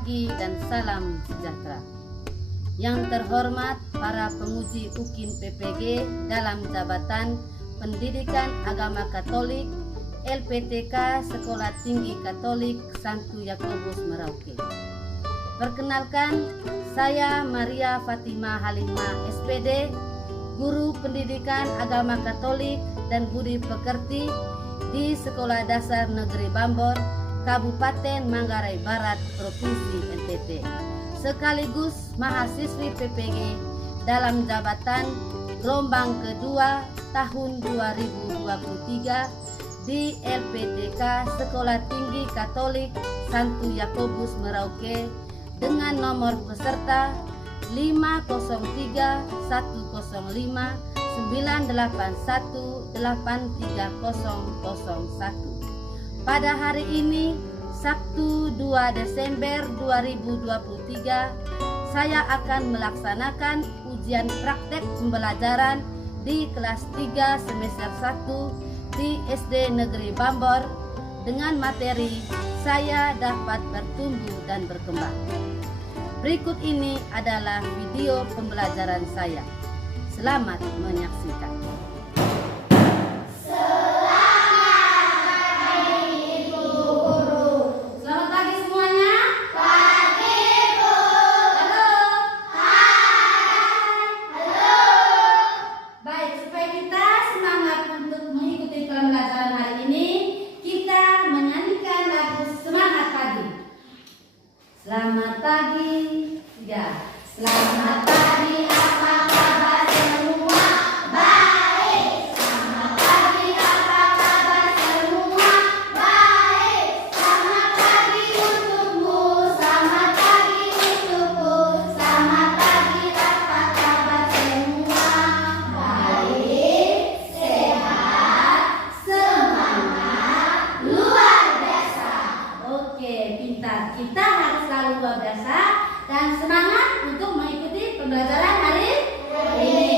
pagi dan salam sejahtera. Yang terhormat para penguji UKIN PPG dalam jabatan Pendidikan Agama Katolik LPTK Sekolah Tinggi Katolik Santo Yakobus Merauke. Perkenalkan, saya Maria Fatima Halimah SPD, Guru Pendidikan Agama Katolik dan Budi Pekerti di Sekolah Dasar Negeri Bambor, Kabupaten Manggarai Barat, Provinsi NTT, sekaligus mahasiswi PPG dalam jabatan gelombang kedua tahun 2023 di LPTK Sekolah Tinggi Katolik Santo Yakobus Merauke dengan nomor peserta 503-10981-83001. Pada hari ini, Sabtu 2 Desember 2023, saya akan melaksanakan ujian praktek pembelajaran di kelas 3 semester 1 di SD Negeri Bambor dengan materi Saya Dapat Bertumbuh dan Berkembang. Berikut ini adalah video pembelajaran saya. Selamat menyaksikan. Selamat pagi, ya. Selamat pagi, apa kabar semua? Baik. Selamat pagi, apa kabar semua? Baik. Selamat pagi untukmu, selamat pagi untukku. Selamat pagi, apa kabar semua? Baik, sehat, semangat, luar biasa. Oke, pintar. Kita harus selalu luar biasa dan semangat untuk mengikuti pembelajaran hari ini.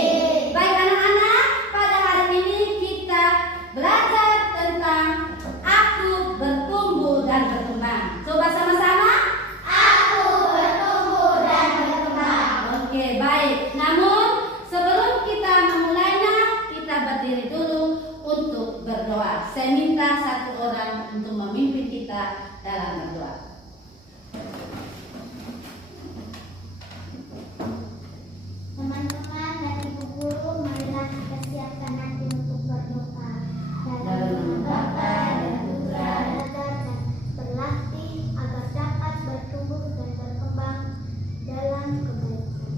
Baik anak-anak, pada hari ini kita belajar tentang aku bertumbuh dan berkembang. Coba sama-sama. Aku bertumbuh dan berkembang. Oke, baik. Namun sebelum kita memulainya, kita berdiri dulu untuk berdoa. Saya minta satu orang untuk memimpin kita dalam berdoa. Teman-teman dan ibu guru, marilah kita siapkan hati untuk berdoa. Dalam nama Bapa dan Putra dan Roh, berlatih agar dapat bertumbuh dan berkembang dalam kebaikan.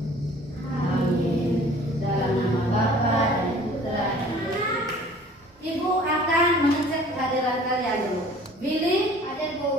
Amin. Dalam nama Bapa dan Putra dan Roh. Ibu akan mengecek kehadiran kalian dulu. Billy, Ada Bu.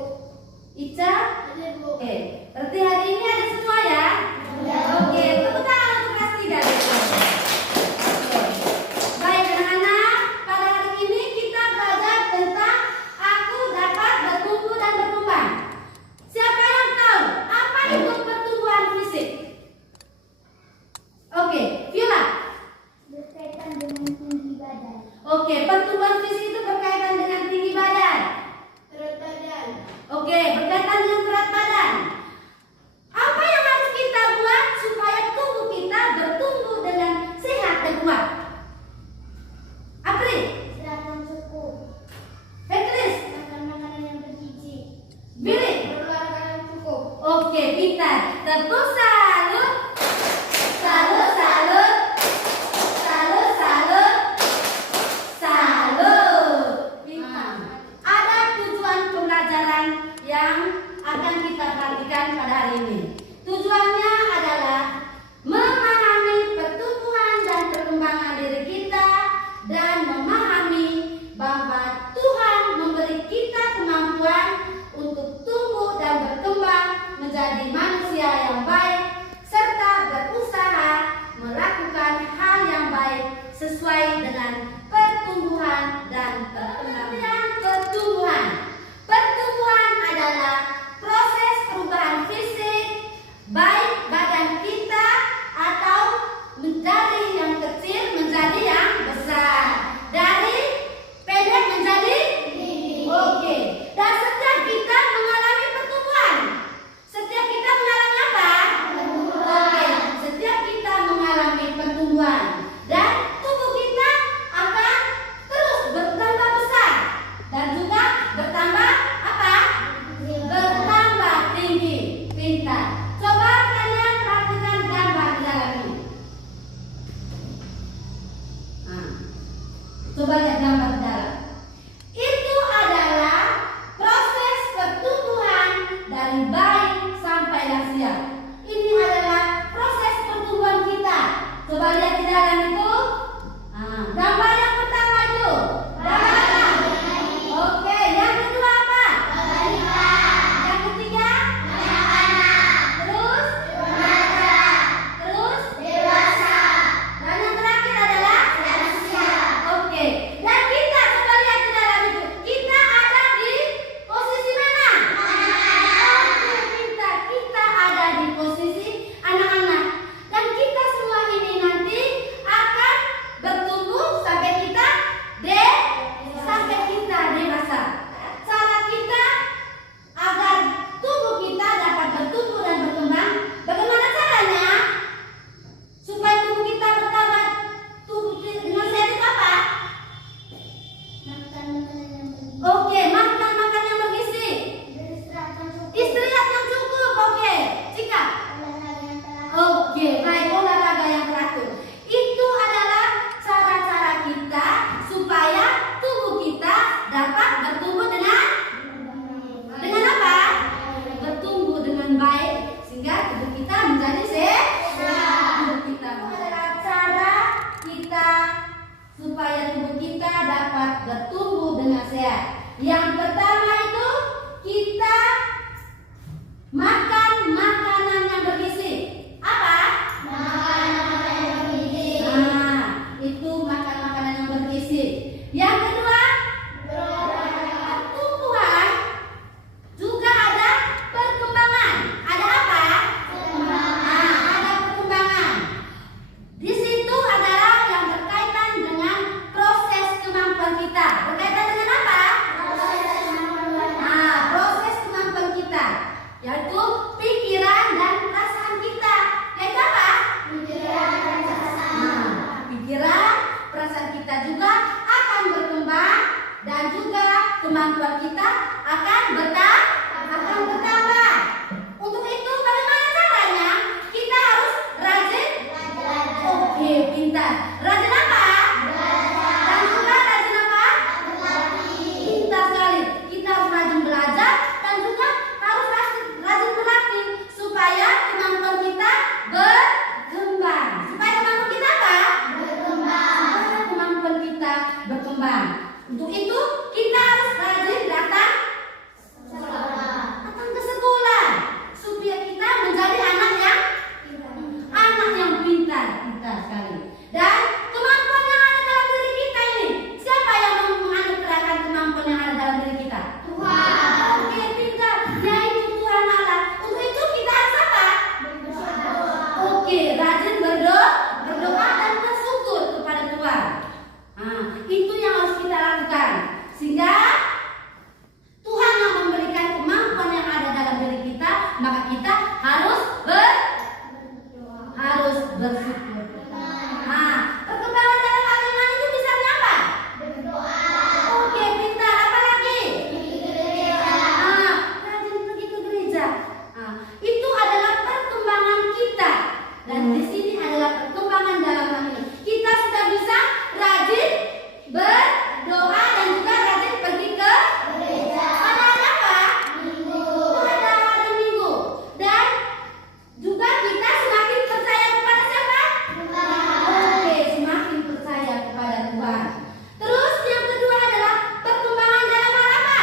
bersyukur. Nah, perkembangan dalam agama itu misalnya apa? Oke, pintar. Apa lagi? Rajin pergi ke gereja. Itu adalah perkembangan kita. Dan di sini adalah perkembangan dalam hal ini. Kita sudah bisa rajin berdoa dan juga rajin pergi ke gereja. Pada hari apa? Pada hari Minggu. Dan juga kita semakin percaya kepada siapa? Oke, semakin percaya kepada Tuhan. Terus yang kedua adalah perkembangan dalam hal apa?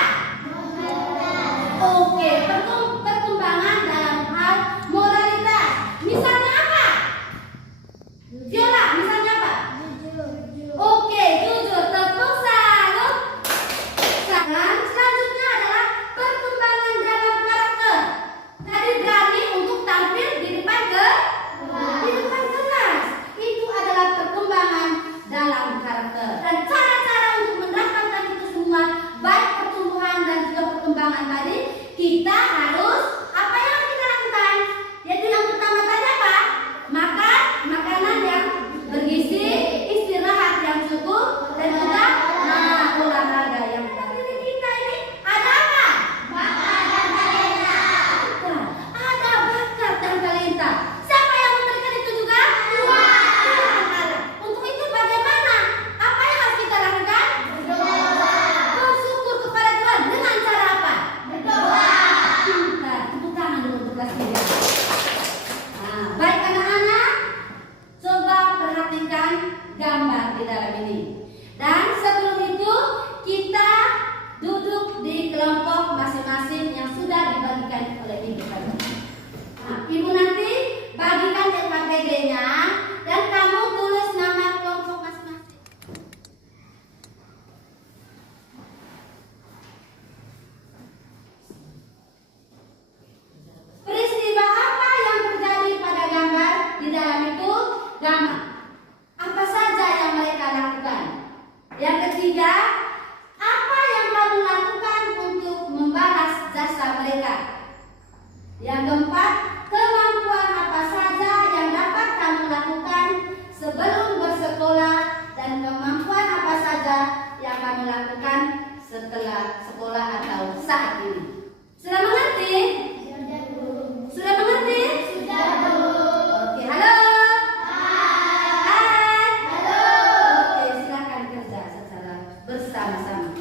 Oke, perkembangan dalam hal moralitas. Misalnya apa? Viola, misalnya apa? Oke, jujur, tepuk salut. Dan selanjutnya adalah perkembangan dalam karakter. Tadi berani untuk tampil di depan kelas. Itu adalah perkembangan dalam karakter. Dan cara-cara untuk mendapatkan itu semua, baik pertumbuhan dan juga perkembangan tadi, kita harus apa yang harus kita lakukan? Yaitu yang pertama tadi apa? Makan makanan yang bergizi, istirahat yang cukup, dan juga olahraga yang benar. Jadi kita ini ada apa? Bakat dan talenta. Ada bakat dan talenta. Siapa yang memberikan itu juga? Tuhan. Untuk itu bagaimana? Apa yang harus kita lakukan? Bersyukur kepada Tuhan dengan cara apa? Berdoa. Pintar. Tepuk tangan dulu untuk kelas 3. Baik anak-anak, coba perhatikan gambar di dalam ini. Dan sebelum itu kita duduk di kelompok masing-masing yang sudah dibagikan oleh ibu tadi. Ibu nanti bagikan LKPD-nya dan kamu tulis nama kelompok masing-masing. Peristiwa apa yang terjadi pada gambar di dalam itu? Gambar. Apa saja yang mereka lakukan? Yang ketiga, apa yang kamu lakukan untuk membalas jasa mereka? Yang keempat, kemampuan apa saja yang dapat kamu lakukan sebelum bersekolah dan kemampuan apa saja yang kamu lakukan setelah sekolah atau saat ini. Sudah mengerti? Sudah mengerti? Oke, halo. Oke, silakan kerja secara bersama-sama.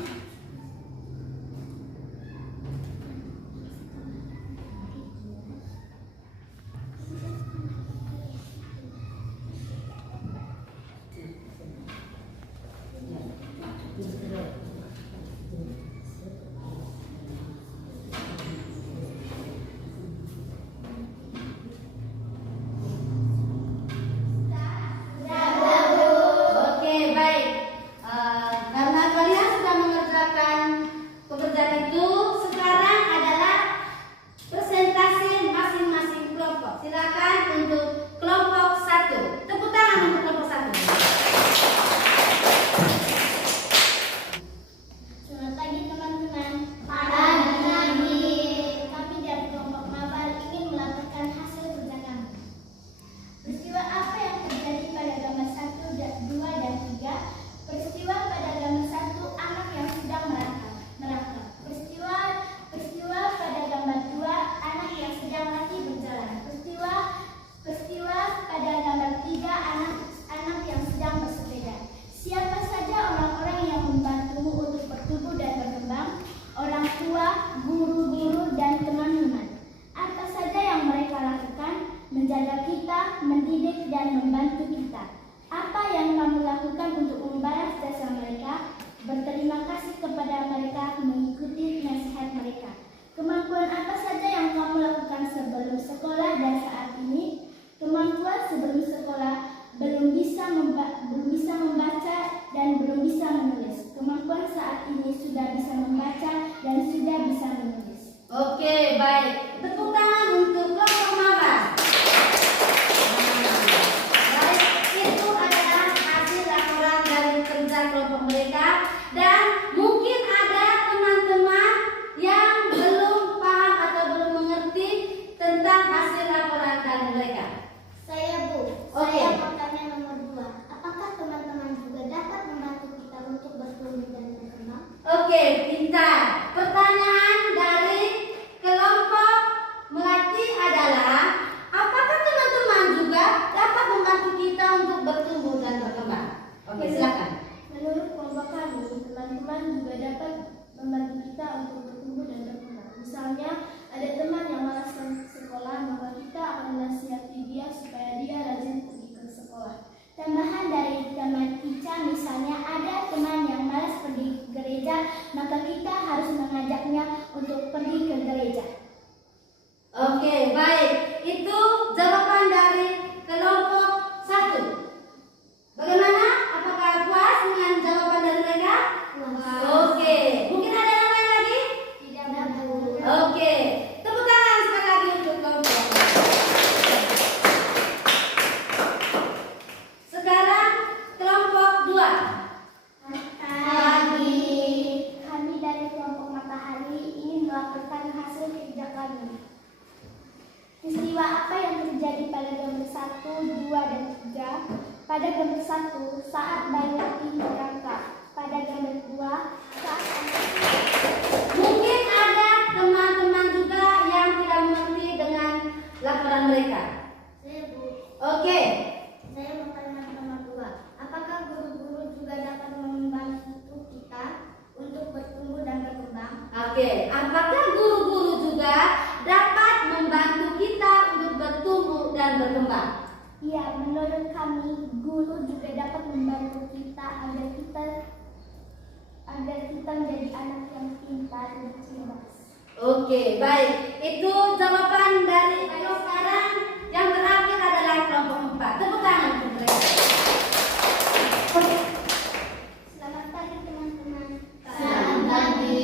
Oke, baik. Karena kalian sudah mengerjakan pekerjaan itu, sekarang adalah presentasi masing-masing kelompok. Silakan untuk kelompok 1. Tepuk tangan untuk kelompok 1. Selamat pagi teman-teman. Pagi. Kami dari kelompok Mabar ingin melaporkan hasil kerja kami. Peristiwa apa yang terjadi pada gambar 1, 2, dan 3? Peristiwa pada gambar 1, anak yang sedang merangkak. Peristiwa pada gambar 2, anak yang sedang lagi berjalan. Peristiwa pada gambar 3, anak yang sedang bersepeda. Siapa saja orang-orang yang membantumu untuk bertumbuh dan berkembang? Orang tua, guru-guru, dan teman-teman. Apa saja yang mereka lakukan? Menjaga kita, mendidik, dan membantu kita. Apa yang kamu lakukan untuk membalas jasa mereka? Berterima kasih kepada mereka, mengikuti nasihat mereka. Kemampuan apa saja yang kamu lakukan sebelum sekolah dan saat ini? Kemampuan sebelum sekolah belum bisa membaca dan belum bisa menulis. Kemampuan saat ini sudah bisa membaca dan sudah bisa menulis. Oke, baik. Tepuk tangan untuk kelompok Mabar. Baik, itu adalah hasil laporan dari kerja kelompok mereka. Dan mungkin ada teman-teman yang belum paham atau belum mengerti tentang hasil laporan dari mereka. Saya, Bu. Oke. gambar 1, 2, dan 3. Pada gambar 1, saat bayi latih berangkat. Pada gambar 2, saat anak. Mungkin ada teman-teman juga yang tidak mengerti dengan laporan mereka. Saya Bu, Oke, saya mau tanya nomor 2. Apakah guru-guru juga dapat membantu kita untuk bertumbuh dan berkembang? oke. Apakah guru-guru juga dapat membantu kita untuk bertumbuh dan berkembang? Ya, menurut kami, guru juga dapat membantu kita agar kita menjadi anak yang pintar dan cerdas. Oke, baik. Itu jawaban dari Ayo. Sekarang yang terakhir adalah kelompok 4. Tepuk tangan untuk mereka. Selamat pagi teman-teman. Selamat pagi.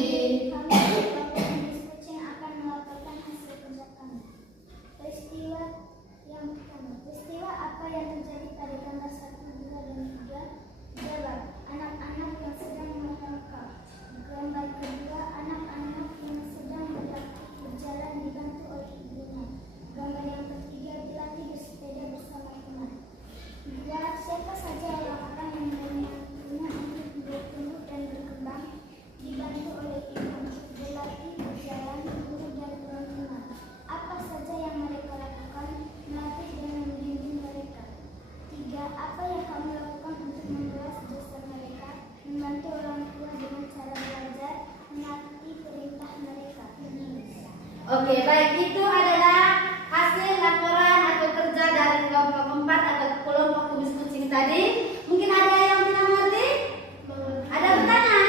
Kami kelompok Indis Kucing akan melaporkan hasil kerja kami. Peristiwa yang pertama, peristiwa apa yang terjadi pada gambar 1, 2, dan 3? Jawab, anak-anak yang sedang menangkap. Gambar kedua, anak-anak yang sedang berjalan dibantu oleh ibunya. Gambar yang ketiga, dilatih bersepeda bersama teman. Ya, siapa saja orang-orang yang membantunya untuk bertumbuh dan berkembang, dibantu oleh ibu, berlatih berjalan, guru dan teman-teman. Apa saja yang mereka lakukan, melatih dan membimbing mereka. 3. Apa yang kamu lakukan untuk membalas dosa mereka, membantu orang tua dengan cara belajar, mengerti perintah mereka. Oke, baik. Itu adalah hasil laporan atau kerja dari kelompok 4 atau kelompok Kumis Kucing tadi. Mungkin ada yang tidak mengerti? Ada bertanya?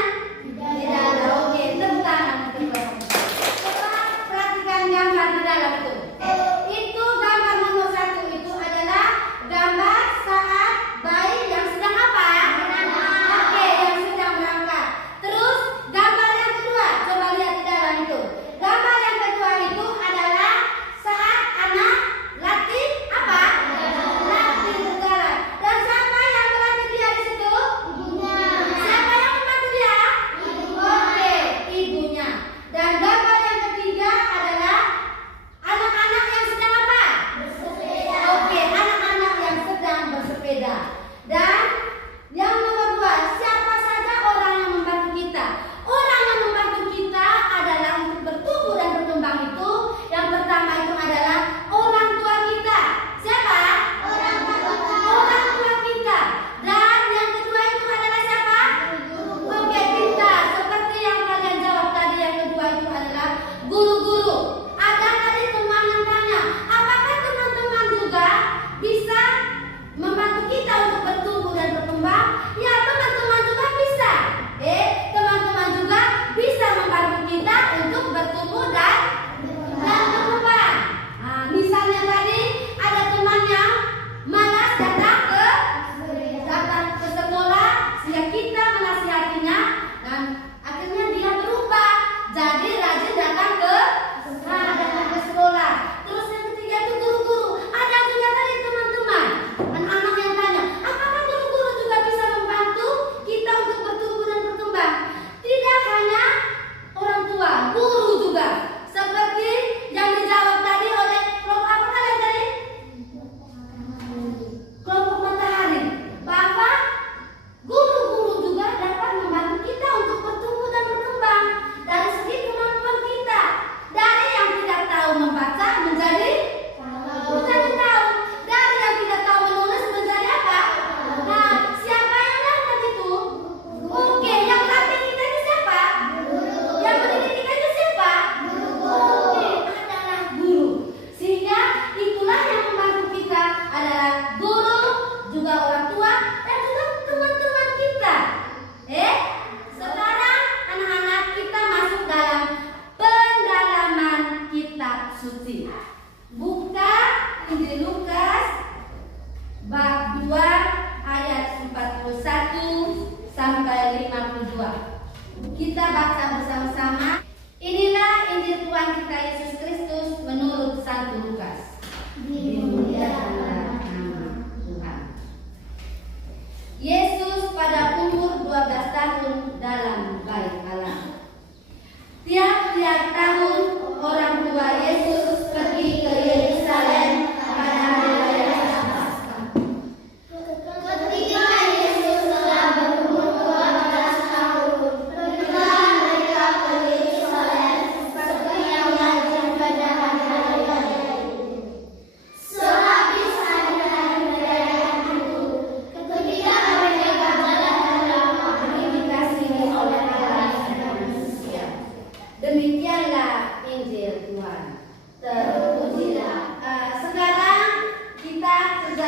Tidak ada. Oke, tepuk tangan untuk kelompok 4. Coba perhatikan gambar di dalam itu. Itu gambar nomor 1 itu adalah gambar saat bayi yang sedang apa? Oke, yang sedang berangkat. Terus gambar yang kedua, coba lihat di dalam itu. Gambar yang kedua itu adalah saat anak latih apa? Latih berjalan. Dan siapa yang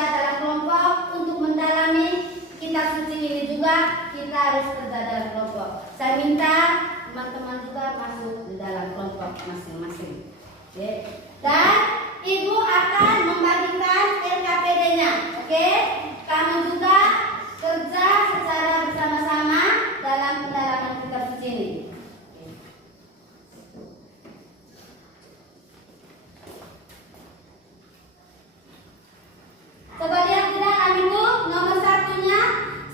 dalam kelompok untuk mendalami kitab suci ini juga kita harus kerja dalam kelompok. Saya minta teman-teman juga masuk di dalam kelompok masing-masing. Oke. Dan ibu akan membagikan LKPD-nya. Oke. Kamu juga kerja secara bersama-sama dalam pendalaman kitab suci ini. Coba lihat di dalam ibu, nomor satunya,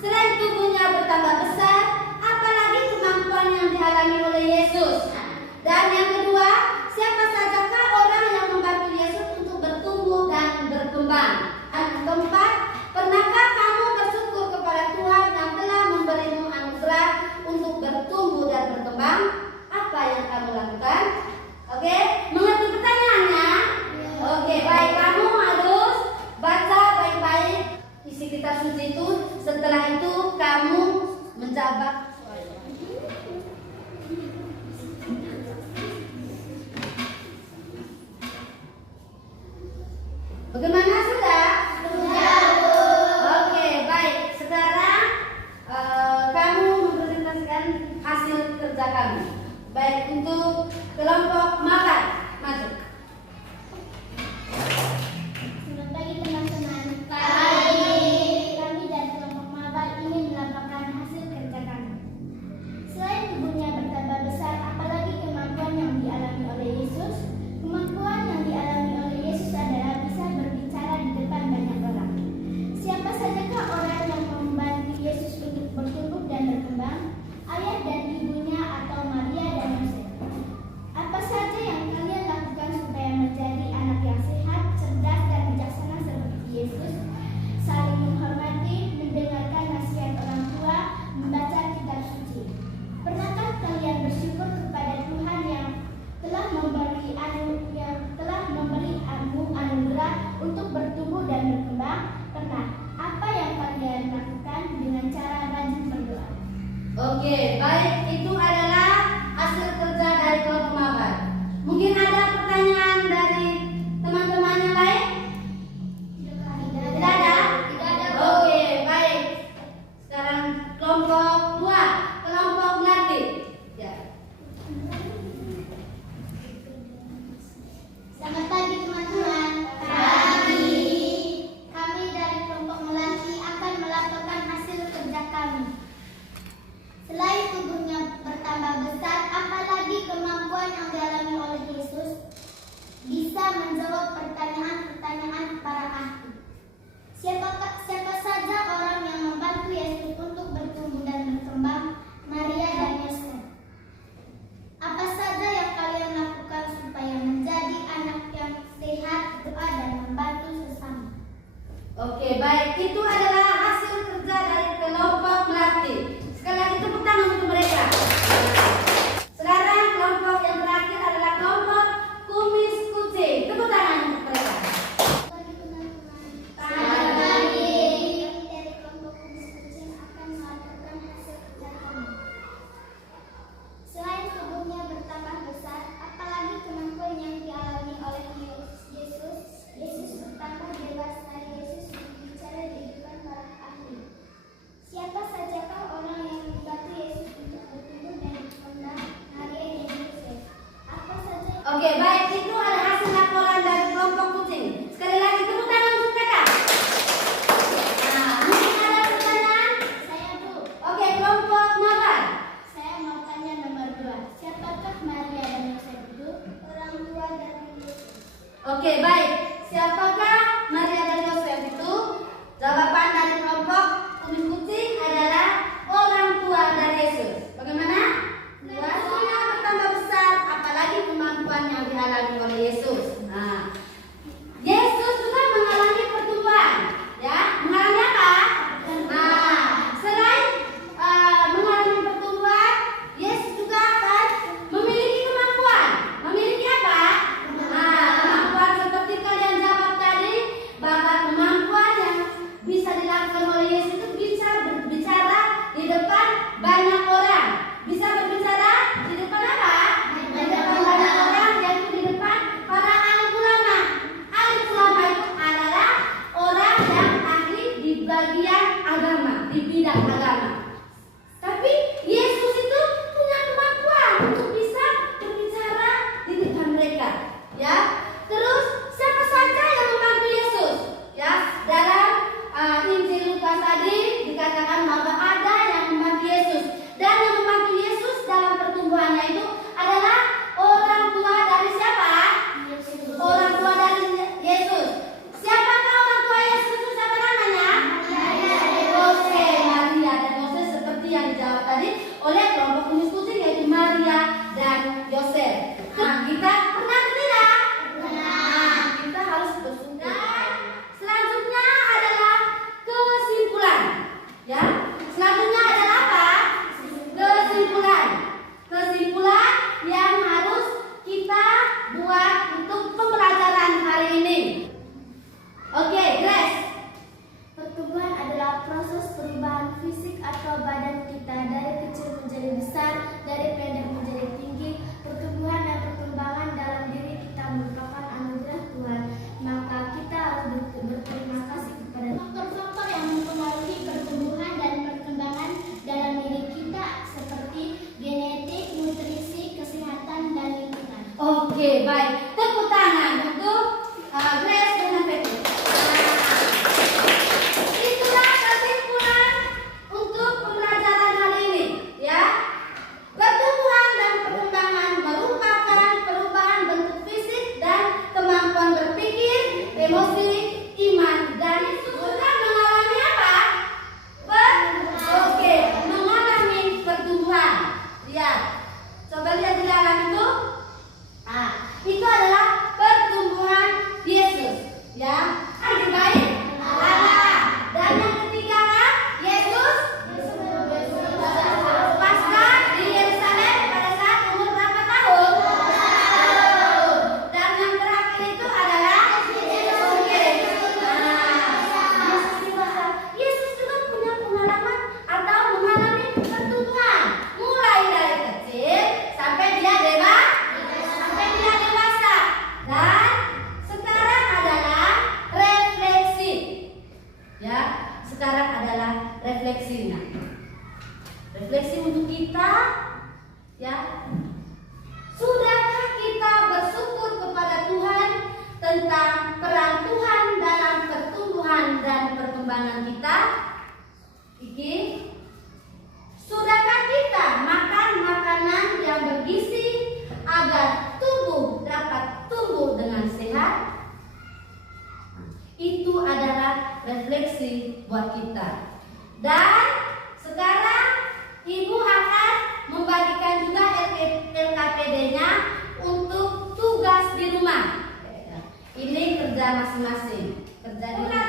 selain tubuhnya bertambah besar, apalagi kemampuan yang dialami oleh Yesus. Dan yang kedua, siapa sajakah orang yang membantu Yesus untuk bertumbuh dan berkembang? Dan keempat, pernahkah kamu bersyukur kepada Tuhan yang telah memberimu anugerah untuk bertumbuh dan berkembang? Apa yang kamu lakukan? Oke, mengerti pertanyaannya? Oke, baik, kamu harus baca baik-baik isi kitab suci itu. Setelah itu kamu menjawab. Bagaimana, sudah? Sudah, Bu. Oke, baik. Sekarang kamu mempresentasikan hasil kerja kamu. Baik, untuk kelompok makan. Maju. Selamat pagi teman-teman. Pagi. Kami dari kelompok mabar ingin melaporkan hasil kerja kami. Selain tubuhnya bertambah besar, apalagi kemampuan yang dialami oleh Yesus. Kemampuan yang dialami oleh Yesus adalah bisa berbicara di depan banyak orang. Siapa sajakah orang yang membantu Yesus untuk bertumbuh dan berkembang? Ayah dan ibunya atau Maria dan Yosef? Apa saja yang kalian lakukan supaya menjadi anak yang sehat, cerdas, dan bijaksana seperti Yesus? Saling menghormati, mendengarkan nasihat orang tua, membaca kitab suci. Pernahkah kalian bersyukur kepada Tuhan yang telah memberi anugerah untuk bertumbuh dan berkembang? Pernah. Apa yang kalian lakukan dengan cara rajin berdoa? Oke, baik, itu adalah hasil kerja dari kelompok mabar. Mungkin ada pertanyaan dari teman-teman yang lain? Tidak ada? Oke, baik. Sekarang kelompok 2, kelompok Melati. Ya. Selamat pagi teman-teman. Pagi. Kami dari kelompok Melati akan melaporkan hasil kerja kami. Selain tubuhnya bertambah besar, apalagi kemampuan yang dialami oleh Yesus, bisa menjawab pertanyaan-pertanyaan para ahli. Siapa saja orang yang membantu Yesus untuk bertumbuh dan berkembang? Maria dan Yosef. Apa saja yang kalian lakukan supaya menjadi anak yang sehat, doa, dan membantu sesama? Oke, baik, itu adalah hasil kerja dari kelompok Melati. Sekali lagi tepuk tangan untuk mereka. Sekarang kelompok yang terakhir adalah kelompok Kumis Kucing. Tepuk tangan untuk mereka. Pagi teman-teman. Pagi. Kami dari kelompok Kumis Kucing akan melaporkan hasil kerja kami. Selain tubuhnya bertambah besar, apalagi kemampuan yang dialami oleh Yesus bertambah dewasa. Yesus berbicara di depan bagian agama, di bidang agama. Tapi Yesus itu punya kemampuan untuk bisa berbicara di depan mereka, ya. Terus siapa saja yang membantu Yesus? Ya, dalam Injil Lukas tadi dikatakan bahwa ada yang membantu Yesus, dan yang membantu Yesus dalam pertumbuhannya itu adalah orang tua dari siapa? Orang tua dari Yesus. Siapakah orang tua Yesus itu? Siapa namanya? Yose, Maria dan Yose, seperti yang dijawab tadi oleh kelompok diskusi, yaitu Maria dan Yosef. Nah, kita pernah tidak? Nah, kita harus bersyukur. Dan selanjutnya adalah kesimpulan. Ya, selanjutnya adalah apa? Kesimpulan. Kesimpulan yang harus kita buat untuk pembelajaran hari ini. Oke, Grace. Pertumbuhan adalah proses perubahan fisik atau badan kita dari kecil menjadi besar, dari pendek menjadi tinggi. Pertumbuhan dan perkembangan dalam diri kita merupakan anugerah Tuhan. Maka kita harus berterima kasih kepada faktor-faktor yang mempengaruhi pertumbuhan dan perkembangan dalam diri kita seperti genetik, nutrisi, kesehatan, dan lingkungan. Oke, baik. Tepuk tangan untuk Grace dengan Petrus. Itulah kesimpulan untuk pembelajaran hari ini, ya. Pertumbuhan dan perkembangan merupakan perubahan bentuk fisik dan kemampuan berpikir, emosi, iman, dan sudah mengalami apa? Oke, mengalami pertumbuhan. Lihat, coba lihat di dalam itu. Nah, itu adalah pertumbuhan Yesus, ya. Yang baik Allah. Dan yang ketiga, Yesus pasca di Yerusalem pada saat umur berapa tahun? Dan yang terakhir itu adalah Yesus juga punya pengalaman atau mengalami pertumbuhan, mulai dari kecil sampai dia dewasa. Dan sekarang adalah refleksi. Ya, sekarang adalah refleksinya. Refleksi untuk kita, ya. Sudahkah kita bersyukur kepada Tuhan tentang peran Tuhan dalam pertumbuhan dan perkembangan kita? Iki, sudahkah kita makan makanan yang bergizi agar tubuh dapat tumbuh dengan sehat? Itu adalah refleksi buat kita. Dan sekarang Ibu akan membagikan juga LKPD-nya untuk tugas di rumah. Ini kerja masing-masing. Kerja di rumah.